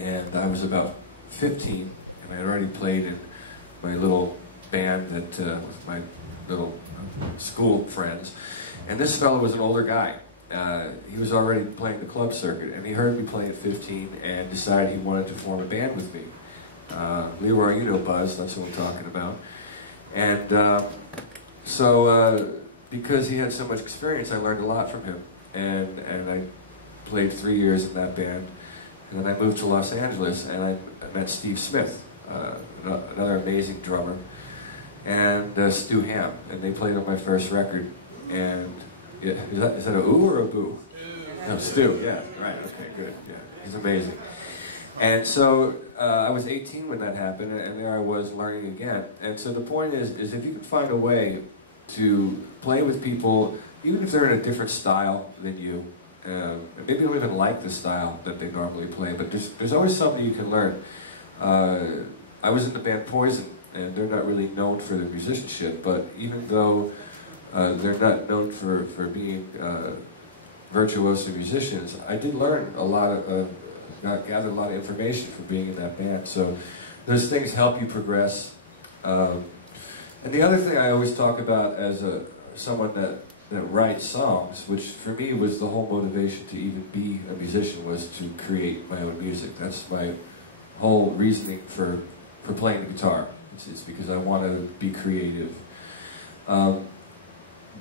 and I was about 15, and I had already played in my little band that with my little school friends. And this fellow was an older guy. He was already playing the club circuit, and he heard me playing at 15 and decided he wanted to form a band with me. Leroy, you know Buzz, that's what we're talking about. And so because he had so much experience, I learned a lot from him. And I played 3 years in that band. And then I moved to Los Angeles, and I met Steve Smith, another amazing drummer, and Stu Ham, and they played on my first record. And yeah, is that a ooh or a boo? No, Stu, yeah, right, okay, good, yeah, he's amazing. And so I was 18 when that happened, and there I was learning again. And so the point is if you can find a way to play with people, even if they're in a different style than you, maybe they don't even like the style that they normally play, but there's always something you can learn. I was in the band Poison, and they're not really known for their musicianship, but even though they're not known for being virtuoso musicians, I did learn a lot of, gathered a lot of information from being in that band. So those things help you progress. And the other thing I always talk about as someone that writes songs, which for me was the whole motivation to even be a musician, was to create my own music. That's my whole reasoning for playing the guitar. It's because I want to be creative.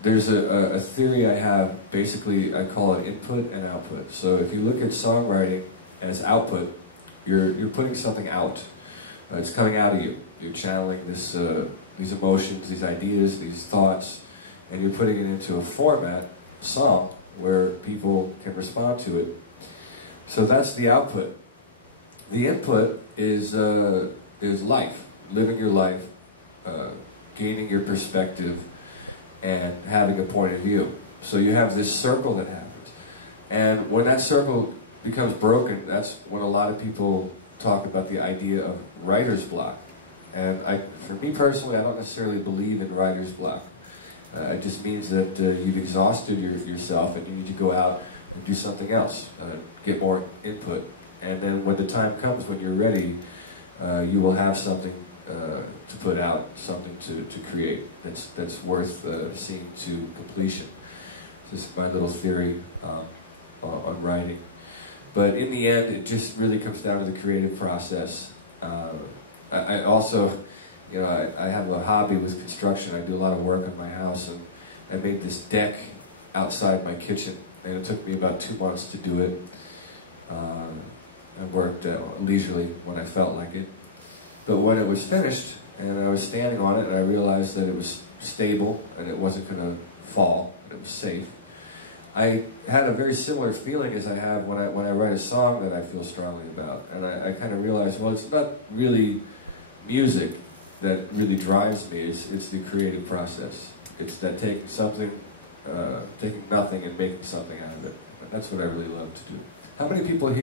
There's a theory I have, basically I call it input and output. So if you look at songwriting as output, you're putting something out. It's coming out of you. You're channeling these emotions, these ideas, these thoughts, and you're putting it into a format, a song, where people can respond to it. So that's the output. The input is life, living your life, gaining your perspective, and having a point of view. So you have this circle that happens. And when that circle becomes broken, that's when a lot of people talk about the idea of writer's block. And for me personally, I don't necessarily believe in writer's block. It just means that you've exhausted yourself and you need to go out and do something else, get more input. And then when the time comes when you're ready, you will have something to put out, something to create that's worth seeing to completion. This is my little theory on writing. But in the end, it just really comes down to the creative process. I also, you know, I have a hobby with construction. I do a lot of work on my house, and I made this deck outside my kitchen, and it took me about 2 months to do it. I worked leisurely when I felt like it. But when it was finished, and I was standing on it, and I realized that it was stable, and it wasn't going to fall, and it was safe, I had a very similar feeling as I have when I write a song that I feel strongly about. And I kind of realized, well, it's not really music that really drives me, it's the creative process. It's that taking something, taking nothing and making something out of it. And that's what I really love to do. How many people here